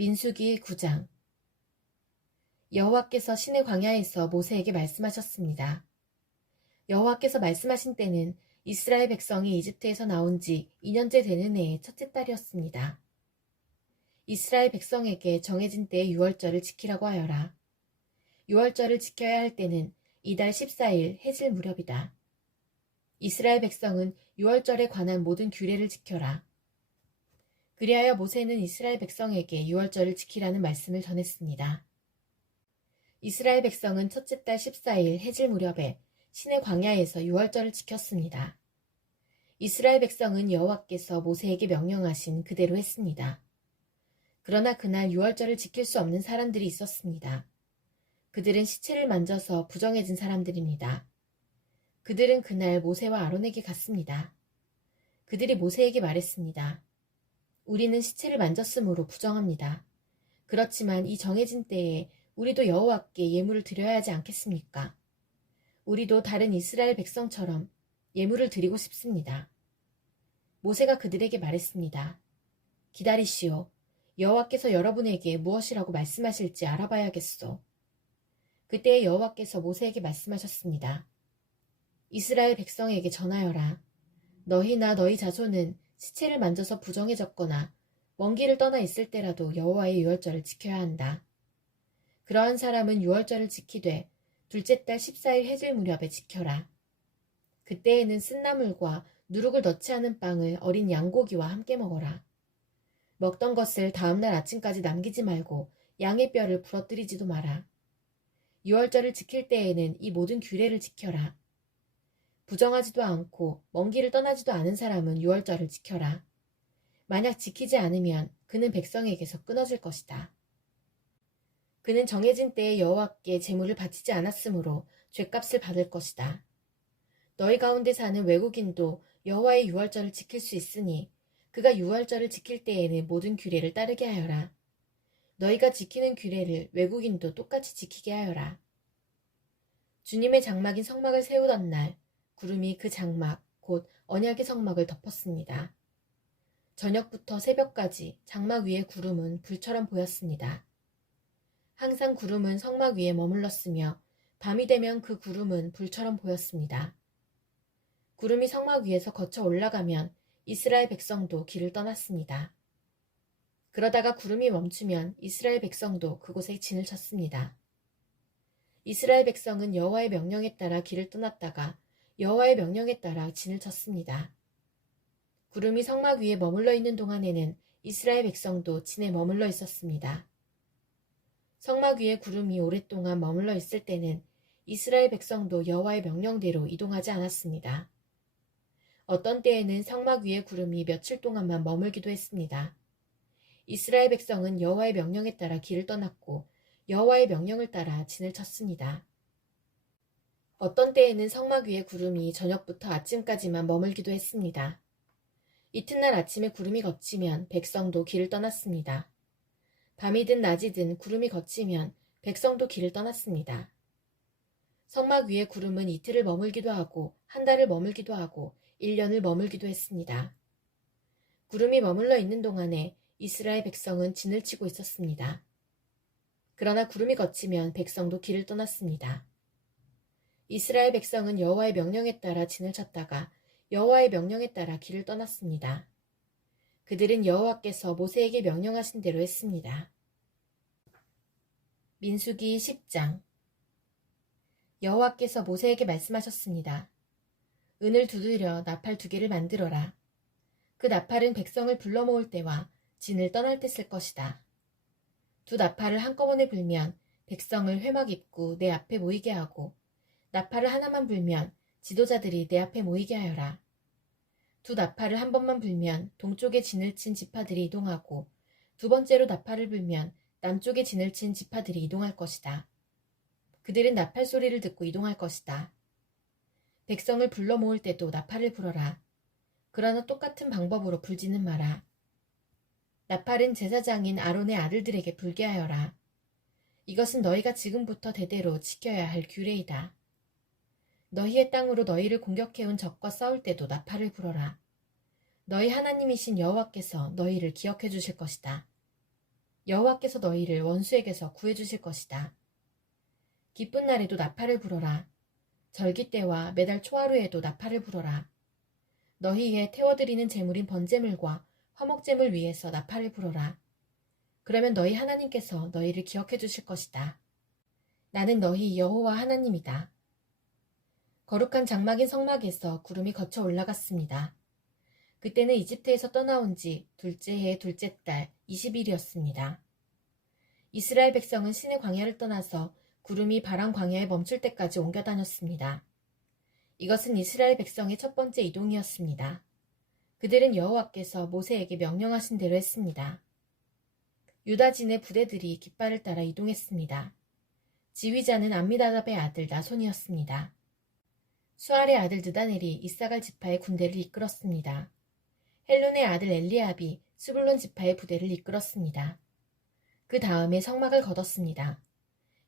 민수기 9장. 여호와께서 시내 광야에서 모세에게 말씀하셨습니다. 여호와께서 말씀하신 때는 이스라엘 백성이 이집트에서 나온 지 2년째 되는 해의 첫째 달이었습니다. 이스라엘 백성에게 정해진 때의 유월절을 지키라고 하여라. 유월절을 지켜야 할 때는 이달 14일 해질 무렵이다. 이스라엘 백성은 유월절에 관한 모든 규례를 지켜라. 그리하여 모세는 이스라엘 백성에게 유월절을 지키라는 말씀을 전했습니다. 이스라엘 백성은 첫째 달 14일 해질 무렵에 시내 광야에서 유월절을 지켰습니다. 이스라엘 백성은 여호와께서 모세에게 명령하신 그대로 했습니다. 그러나 그날 유월절을 지킬 수 없는 사람들이 있었습니다. 그들은 시체를 만져서 부정해진 사람들입니다. 그들은 그날 모세와 아론에게 갔습니다. 그들이 모세에게 말했습니다. 우리는 시체를 만졌으므로 부정합니다. 그렇지만 이 정해진 때에 우리도 여호와께 예물을 드려야 하지 않겠습니까? 우리도 다른 이스라엘 백성처럼 예물을 드리고 싶습니다. 모세가 그들에게 말했습니다. 기다리시오. 여호와께서 여러분에게 무엇이라고 말씀하실지 알아봐야겠소. 그때 여호와께서 모세에게 말씀하셨습니다. 이스라엘 백성에게 전하여라. 너희나 너희 자손은 시체를 만져서 부정해졌거나 먼 길을 떠나 있을 때라도 여호와의 유월절을 지켜야 한다. 그러한 사람은 유월절을 지키되 둘째 달 14일 해질 무렵에 지켜라. 그때에는 쓴나물과 누룩을 넣지 않은 빵을 어린 양고기와 함께 먹어라. 먹던 것을 다음날 아침까지 남기지 말고 양의 뼈를 부러뜨리지도 마라. 유월절을 지킬 때에는 이 모든 규례를 지켜라. 부정하지도 않고 먼 길을 떠나지도 않은 사람은 유월절을 지켜라. 만약 지키지 않으면 그는 백성에게서 끊어질 것이다. 그는 정해진 때에 여호와께 제물을 바치지 않았으므로 죗값을 받을 것이다. 너희 가운데 사는 외국인도 여호와의 유월절을 지킬 수 있으니 그가 유월절을 지킬 때에는 모든 규례를 따르게 하여라. 너희가 지키는 규례를 외국인도 똑같이 지키게 하여라. 주님의 장막인 성막을 세우던 날 구름이 그 장막, 곧 언약의 성막을 덮었습니다. 저녁부터 새벽까지 장막 위의 구름은 불처럼 보였습니다. 항상 구름은 성막 위에 머물렀으며 밤이 되면 그 구름은 불처럼 보였습니다. 구름이 성막 위에서 거쳐 올라가면 이스라엘 백성도 길을 떠났습니다. 그러다가 구름이 멈추면 이스라엘 백성도 그곳에 진을 쳤습니다. 이스라엘 백성은 여호와의 명령에 따라 길을 떠났다가 여호와의 명령에 따라 진을 쳤습니다. 구름이 성막 위에 머물러 있는 동안에는 이스라엘 백성도 진에 머물러 있었습니다. 성막 위에 구름이 오랫동안 머물러 있을 때는 이스라엘 백성도 여호와의 명령대로 이동하지 않았습니다. 어떤 때에는 성막 위에 구름이 며칠 동안만 머물기도 했습니다. 이스라엘 백성은 여호와의 명령에 따라 길을 떠났고 여호와의 명령을 따라 진을 쳤습니다. 어떤 때에는 성막 위에 구름이 저녁부터 아침까지만 머물기도 했습니다. 이튿날 아침에 구름이 걷히면 백성도 길을 떠났습니다. 밤이든 낮이든 구름이 걷히면 백성도 길을 떠났습니다. 성막 위에 구름은 이틀을 머물기도 하고 한 달을 머물기도 하고 1년을 머물기도 했습니다. 구름이 머물러 있는 동안에 이스라엘 백성은 진을 치고 있었습니다. 그러나 구름이 걷히면 백성도 길을 떠났습니다. 이스라엘 백성은 여호와의 명령에 따라 진을 쳤다가 여호와의 명령에 따라 길을 떠났습니다. 그들은 여호와께서 모세에게 명령하신 대로 했습니다. 민수기 10장. 여호와께서 모세에게 말씀하셨습니다. 은을 두드려 나팔 2개를 만들어라. 그 나팔은 백성을 불러 모을 때와 진을 떠날 때 쓸 것이다. 2 나팔을 한꺼번에 불면 백성을 회막 입구 내 앞에 모이게 하고 나팔을 하나만 불면 지도자들이 내 앞에 모이게 하여라. 2 나팔을 한 번만 불면 동쪽에 진을 친 지파들이 이동하고 2번째로 나팔을 불면 남쪽에 진을 친 지파들이 이동할 것이다. 그들은 나팔 소리를 듣고 이동할 것이다. 백성을 불러 모을 때도 나팔을 불어라. 그러나 똑같은 방법으로 불지는 마라. 나팔은 제사장인 아론의 아들들에게 불게 하여라. 이것은 너희가 지금부터 대대로 지켜야 할 규례이다. 너희의 땅으로 너희를 공격해온 적과 싸울 때도 나팔을 불어라. 너희 하나님이신 여호와께서 너희를 기억해 주실 것이다. 여호와께서 너희를 원수에게서 구해주실 것이다. 기쁜 날에도 나팔을 불어라. 절기 때와 매달 초하루에도 나팔을 불어라. 너희의 태워드리는 제물인 번제물과 화목제물 위에서 나팔을 불어라. 그러면 너희 하나님께서 너희를 기억해 주실 것이다. 나는 너희 여호와 하나님이다. 거룩한 장막인 성막에서 구름이 거쳐 올라갔습니다. 그때는 이집트에서 떠나온 지 둘째 해 둘째 달 20일이었습니다. 이스라엘 백성은 신의 광야를 떠나서 구름이 바람 광야에 멈출 때까지 옮겨 다녔습니다. 이것은 이스라엘 백성의 첫 번째 이동이었습니다. 그들은 여호와께서 모세에게 명령하신 대로 했습니다. 유다진의 부대들이 깃발을 따라 이동했습니다. 지휘자는 암미다답의 아들 나손이었습니다. 수알의 아들 느다넬이 이사갈 지파의 군대를 이끌었습니다. 헬론의 아들 엘리압이 스불론 지파의 부대를 이끌었습니다. 그 다음에 성막을 걷었습니다.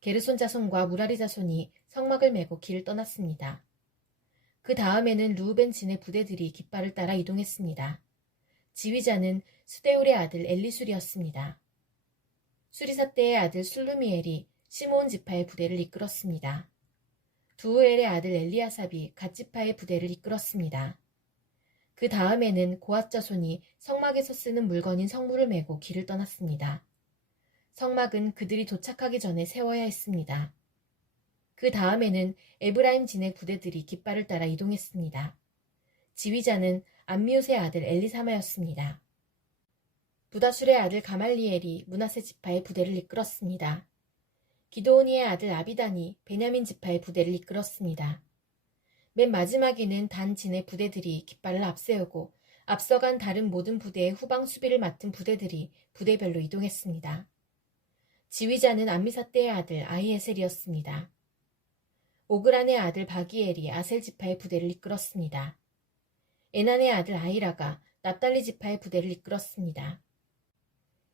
게르손 자손과 무라리 자손이 성막을 메고 길을 떠났습니다. 그 다음에는 르우벤 진의 부대들이 깃발을 따라 이동했습니다. 지휘자는 수데울의 아들 엘리술이었습니다. 수리사떼의 아들 술루미엘이 시므온 지파의 부대를 이끌었습니다. 두우엘의 아들 엘리아삽이 갓지파의 부대를 이끌었습니다. 그 다음에는 고앗 자손이 성막에서 쓰는 물건인 성물을 메고 길을 떠났습니다. 성막은 그들이 도착하기 전에 세워야 했습니다. 그 다음에는 에브라임 진의 부대들이 깃발을 따라 이동했습니다. 지휘자는 암미옷의 아들 엘리사마였습니다. 부다술의 아들 가말리엘이 므낫세 지파의 부대를 이끌었습니다. 기드오니의 아들 아비단이 베냐민 지파의 부대를 이끌었습니다. 맨 마지막에는 단 진의 부대들이 깃발을 앞세우고 앞서간 다른 모든 부대의 후방 수비를 맡은 부대들이 부대별로 이동했습니다. 지휘자는 암미사떼의 아들 아히에셀이었습니다. 오그란의 아들 바기엘이 아셀 지파의 부대를 이끌었습니다. 에난의 아들 아히라가 납달리 지파의 부대를 이끌었습니다.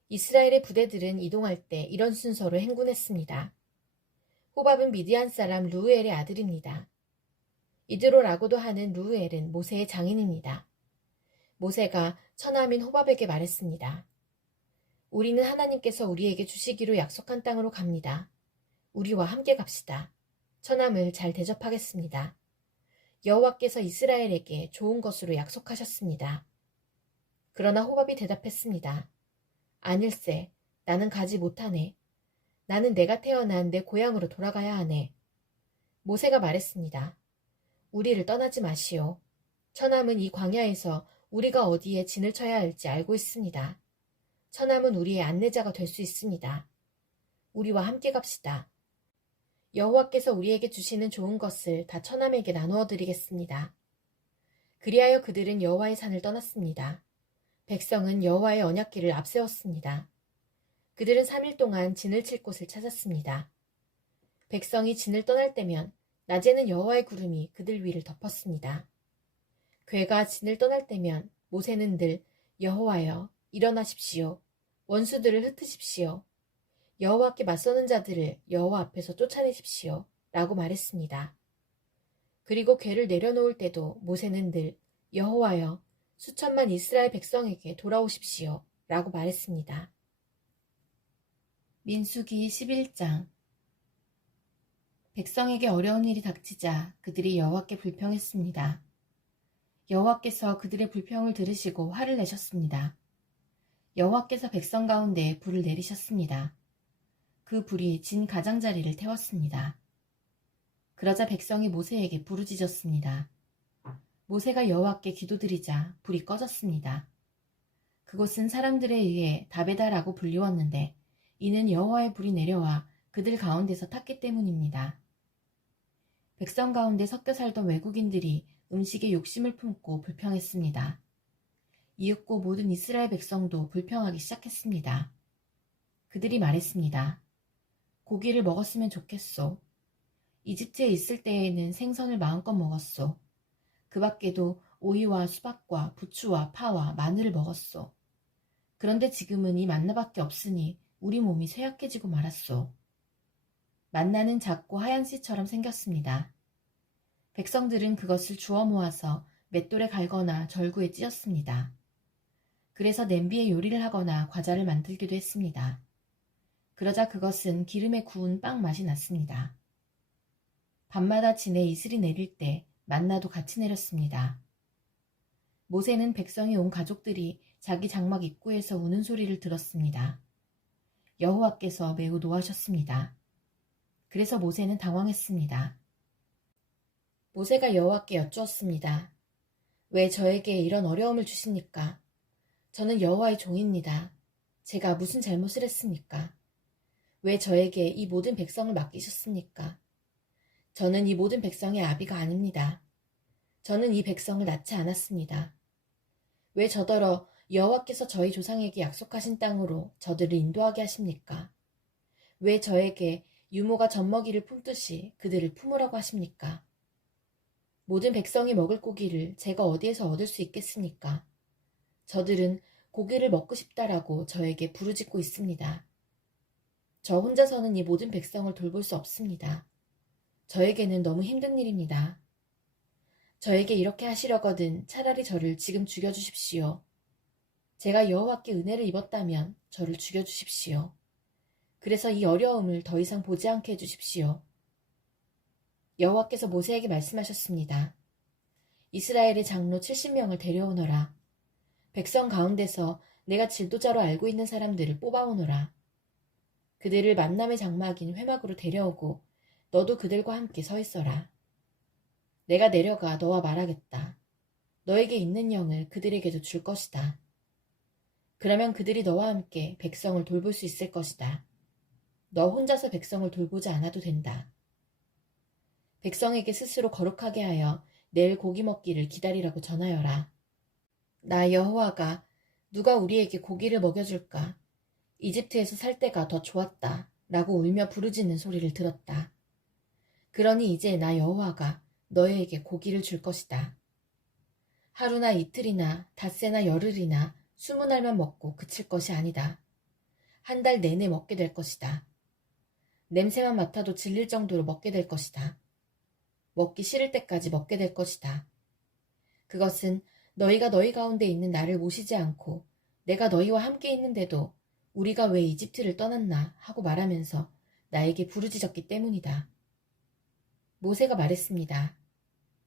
이스라엘의 부대들은 이동할 때 이런 순서로 행군했습니다. 호밥은 미디안 사람 루우엘의 아들입니다. 이드로라고도 하는 루우엘은 모세의 장인입니다. 모세가 처남인 호밥에게 말했습니다. 우리는 하나님께서 우리에게 주시기로 약속한 땅으로 갑니다. 우리와 함께 갑시다. 처남을 잘 대접하겠습니다. 여호와께서 이스라엘에게 좋은 것으로 약속하셨습니다. 그러나 호밥이 대답했습니다. 아닐세, 나는 가지 못하네. 나는 내가 태어난 내 고향으로 돌아가야 하네. 모세가 말했습니다. 우리를 떠나지 마시오. 처남은 이 광야에서 우리가 어디에 진을 쳐야 할지 알고 있습니다. 처남은 우리의 안내자가 될 수 있습니다. 우리와 함께 갑시다. 여호와께서 우리에게 주시는 좋은 것을 다 처남에게 나누어 드리겠습니다. 그리하여 그들은 여호와의 산을 떠났습니다. 백성은 여호와의 언약궤를 앞세웠습니다. 그들은 3일 동안 진을 칠 곳을 찾았습니다. 백성이 진을 떠날 때면 낮에는 여호와의 구름이 그들 위를 덮었습니다. 궤가 진을 떠날 때면 모세는 늘 여호와여 일어나십시오. 원수들을 흩으십시오. 여호와께 맞서는 자들을 여호와 앞에서 쫓아내십시오. 라고 말했습니다. 그리고 궤를 내려놓을 때도 모세는 늘 여호와여 수천만 이스라엘 백성에게 돌아오십시오. 라고 말했습니다. 민수기 11장. 백성에게 어려운 일이 닥치자 그들이 여호와께 불평했습니다. 여호와께서 그들의 불평을 들으시고 화를 내셨습니다. 여호와께서 백성 가운데 불을 내리셨습니다. 그 불이 진 가장자리를 태웠습니다. 그러자 백성이 모세에게 부르짖었습니다. 모세가 여호와께 기도드리자 불이 꺼졌습니다. 그곳은 사람들에 의해 다베다라고 불리웠는데 이는 여호와의 불이 내려와 그들 가운데서 탔기 때문입니다. 백성 가운데 섞여 살던 외국인들이 음식에 욕심을 품고 불평했습니다. 이윽고 모든 이스라엘 백성도 불평하기 시작했습니다. 그들이 말했습니다. 고기를 먹었으면 좋겠소. 이집트에 있을 때에는 생선을 마음껏 먹었소. 그 밖에도 오이와 수박과 부추와 파와 마늘을 먹었소. 그런데 지금은 이 만나밖에 없으니 우리 몸이 쇠약해지고 말았소. 만나는 작고 하얀 씨처럼 생겼습니다. 백성들은 그것을 주워 모아서 맷돌에 갈거나 절구에 찧었습니다. 그래서 냄비에 요리를 하거나 과자를 만들기도 했습니다. 그러자 그것은 기름에 구운 빵 맛이 났습니다. 밤마다 진에 이슬이 내릴 때 만나도 같이 내렸습니다. 모세는 백성이 온 가족들이 자기 장막 입구에서 우는 소리를 들었습니다. 여호와께서 매우 노하셨습니다. 그래서 모세는 당황했습니다. 모세가 여호와께 여쭈었습니다. 왜 저에게 이런 어려움을 주십니까? 저는 여호와의 종입니다. 제가 무슨 잘못을 했습니까? 왜 저에게 이 모든 백성을 맡기셨습니까? 저는 이 모든 백성의 아비가 아닙니다. 저는 이 백성을 낳지 않았습니다. 왜 저더러 여호와께서 저희 조상에게 약속하신 땅으로 저들을 인도하게 하십니까? 왜 저에게 유모가 젖먹이를 품듯이 그들을 품으라고 하십니까? 모든 백성이 먹을 고기를 제가 어디에서 얻을 수 있겠습니까? 저들은 고기를 먹고 싶다라고 저에게 부르짖고 있습니다. 저 혼자서는 이 모든 백성을 돌볼 수 없습니다. 저에게는 너무 힘든 일입니다. 저에게 이렇게 하시려거든 차라리 저를 지금 죽여주십시오. 제가 여호와께 은혜를 입었다면 저를 죽여주십시오. 그래서 이 어려움을 더 이상 보지 않게 해주십시오. 여호와께서 모세에게 말씀하셨습니다. 이스라엘의 장로 70명을 데려오너라. 백성 가운데서 내가 지도자로 알고 있는 사람들을 뽑아오너라. 그들을 만남의 장막인 회막으로 데려오고 너도 그들과 함께 서 있어라. 내가 내려가 너와 말하겠다. 너에게 있는 영을 그들에게도 줄 것이다. 그러면 그들이 너와 함께 백성을 돌볼 수 있을 것이다. 너 혼자서 백성을 돌보지 않아도 된다. 백성에게 스스로 거룩하게 하여 내일 고기 먹기를 기다리라고 전하여라. 나 여호와가 누가 우리에게 고기를 먹여줄까? 이집트에서 살 때가 더 좋았다. 라고 울며 부르짖는 소리를 들었다. 그러니 이제 나 여호와가 너희에게 고기를 줄 것이다. 하루나 이틀이나 닷새나 열흘이나 20날만 먹고 그칠 것이 아니다. 한 달 내내 먹게 될 것이다. 냄새만 맡아도 질릴 정도로 먹게 될 것이다. 먹기 싫을 때까지 먹게 될 것이다. 그것은 너희가 너희 가운데 있는 나를 모시지 않고 내가 너희와 함께 있는데도 우리가 왜 이집트를 떠났나 하고 말하면서 나에게 부르짖었기 때문이다. 모세가 말했습니다.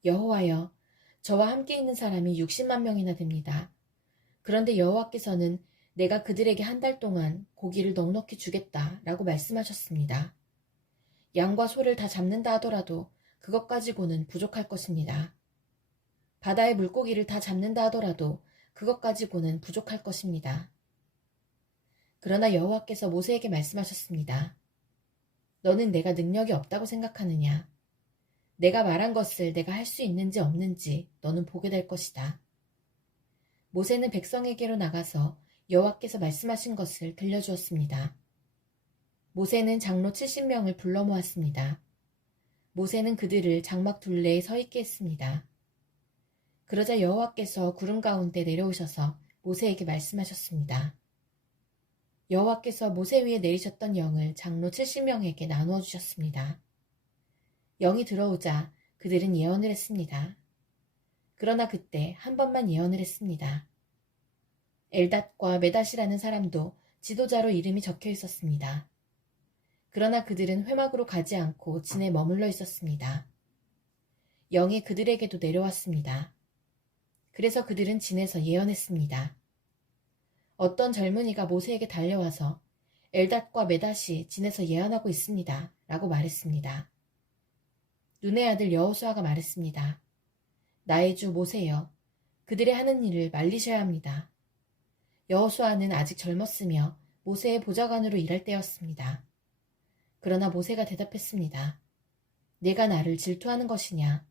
여호와여, 저와 함께 있는 사람이 60만 명이나 됩니다. 그런데 여호와께서는 내가 그들에게 한 달 동안 고기를 넉넉히 주겠다 라고 말씀하셨습니다. 양과 소를 다 잡는다 하더라도 그것 가지고는 부족할 것입니다. 바다의 물고기를 다 잡는다 하더라도 그것 가지고는 부족할 것입니다. 그러나 여호와께서 모세에게 말씀하셨습니다. 너는 내가 능력이 없다고 생각하느냐? 내가 말한 것을 내가 할 수 있는지 없는지 너는 보게 될 것이다. 모세는 백성에게로 나가서 여호와께서 말씀하신 것을 들려주었습니다. 모세는 장로 70명을 불러 모았습니다. 모세는 그들을 장막 둘레에 서 있게 했습니다. 그러자 여호와께서 구름 가운데 내려오셔서 모세에게 말씀하셨습니다. 여호와께서 모세 위에 내리셨던 영을 장로 70명에게 나누어 주셨습니다. 영이 들어오자 그들은 예언을 했습니다. 그러나 그때 한 번만 예언을 했습니다. 엘닷과 메닷이라는 사람도 지도자로 이름이 적혀 있었습니다. 그러나 그들은 회막으로 가지 않고 진에 머물러 있었습니다. 영이 그들에게도 내려왔습니다. 그래서 그들은 진에서 예언했습니다. 어떤 젊은이가 모세에게 달려와서 엘닷과 메닷이 진에서 예언하고 있습니다. 라고 말했습니다. 눈의 아들 여호수아가 말했습니다. 나의 주 모세여, 그들의 하는 일을 말리셔야 합니다. 여호수아는 아직 젊었으며 모세의 보좌관으로 일할 때였습니다. 그러나 모세가 대답했습니다. 내가 나를 질투하는 것이냐?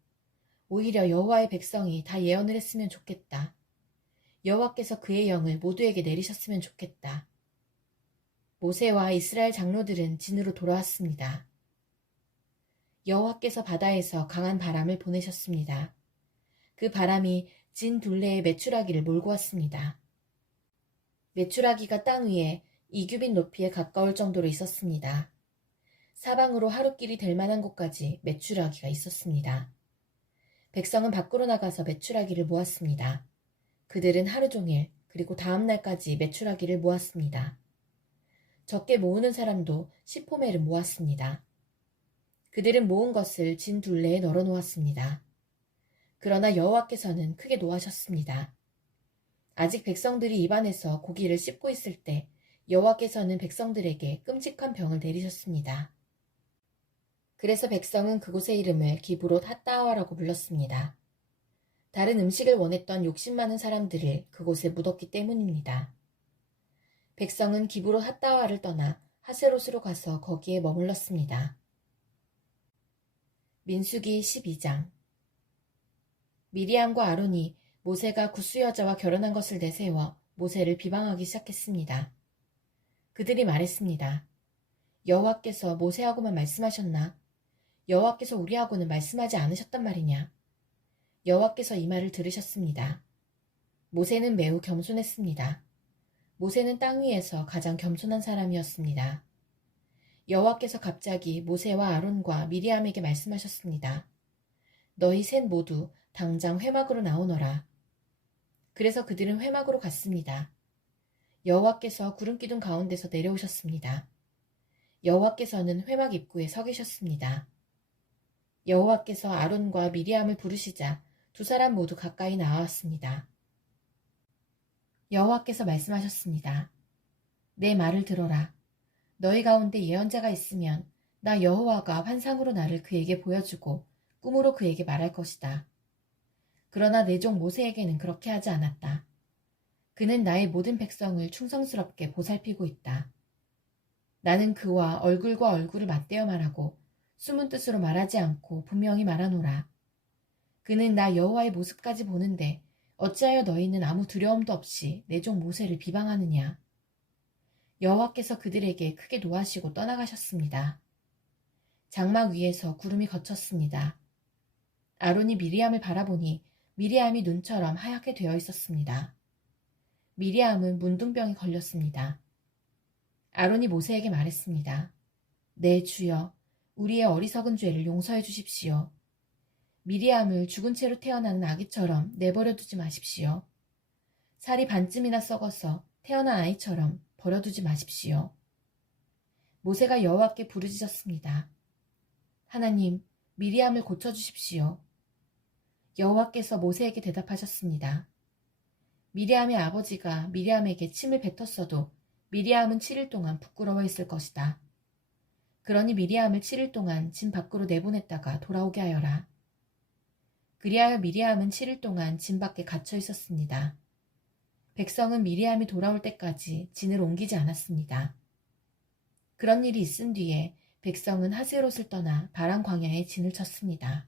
오히려 여호와의 백성이 다 예언을 했으면 좋겠다. 여호와께서 그의 영을 모두에게 내리셨으면 좋겠다. 모세와 이스라엘 장로들은 진으로 돌아왔습니다. 여호와께서 바다에서 강한 바람을 보내셨습니다. 그 바람이 진 둘레의 메추라기를 몰고 왔습니다. 메추라기가 땅 위에 2규빗 높이에 가까울 정도로 있었습니다. 사방으로 하루길이 될 만한 곳까지 메추라기가 있었습니다. 백성은 밖으로 나가서 메추라기를 모았습니다. 그들은 하루 종일 그리고 다음 날까지 메추라기를 모았습니다. 적게 모으는 사람도 10호멜을 모았습니다. 그들은 모은 것을 진 둘레에 널어 놓았습니다. 그러나 여호와께서는 크게 노하셨습니다. 아직 백성들이 입안에서 고기를 씹고 있을 때 여호와께서는 백성들에게 끔찍한 병을 내리셨습니다. 그래서 백성은 그곳의 이름을 기브롯 핫다와라고 불렀습니다. 다른 음식을 원했던 욕심 많은 사람들을 그곳에 묻었기 때문입니다. 백성은 기브롯 핫다와를 떠나 하세롯으로 가서 거기에 머물렀습니다. 민수기 12장. 미리암과 아론이 모세가 구스 여자와 결혼한 것을 내세워 모세를 비방하기 시작했습니다. 그들이 말했습니다. 여호와께서 모세하고만 말씀하셨나? 여호와께서 우리하고는 말씀하지 않으셨단 말이냐? 여호와께서 이 말을 들으셨습니다. 모세는 매우 겸손했습니다. 모세는 땅 위에서 가장 겸손한 사람이었습니다. 여호와께서 갑자기 모세와 아론과 미리암에게 말씀하셨습니다. 너희 셋 모두 당장 회막으로 나오너라. 그래서 그들은 회막으로 갔습니다. 여호와께서 구름 기둥 가운데서 내려오셨습니다. 여호와께서는 회막 입구에 서 계셨습니다. 여호와께서 아론과 미리암을 부르시자 두 사람 모두 가까이 나왔습니다. 여호와께서 말씀하셨습니다. 내 말을 들어라. 너희 가운데 예언자가 있으면 나 여호와가 환상으로 나를 그에게 보여주고 꿈으로 그에게 말할 것이다. 그러나 내 종 모세에게는 그렇게 하지 않았다. 그는 나의 모든 백성을 충성스럽게 보살피고 있다. 나는 그와 얼굴과 얼굴을 맞대어 말하고 숨은 뜻으로 말하지 않고 분명히 말하노라. 그는 나 여호와의 모습까지 보는데 어찌하여 너희는 아무 두려움도 없이 내 종 모세를 비방하느냐. 여호와께서 그들에게 크게 노하시고 떠나가셨습니다. 장막 위에서 구름이 걷혔습니다. 아론이 미리암을 바라보니 미리암이 눈처럼 하얗게 되어 있었습니다. 미리암은 문둥병에 걸렸습니다. 아론이 모세에게 말했습니다. 네, 주여, 우리의 어리석은 죄를 용서해 주십시오. 미리암을 죽은 채로 태어나는 아기처럼 내버려 두지 마십시오. 살이 반쯤이나 썩어서 태어난 아이처럼 버려두지 마십시오. 모세가 여호와께 부르짖었습니다. 하나님, 미리암을 고쳐주십시오. 여호와께서 모세에게 대답하셨습니다. 미리암의 아버지가 미리암에게 침을 뱉었어도 미리암은 7일 동안 부끄러워했을 것이다. 그러니 미리암을 7일 동안 진 밖으로 내보냈다가 돌아오게 하여라. 그리하여 미리암은 7일 동안 진 밖에 갇혀 있었습니다. 백성은 미리암이 돌아올 때까지 진을 옮기지 않았습니다. 그런 일이 있은 뒤에 백성은 하세롯을 떠나 바란 광야에 진을 쳤습니다.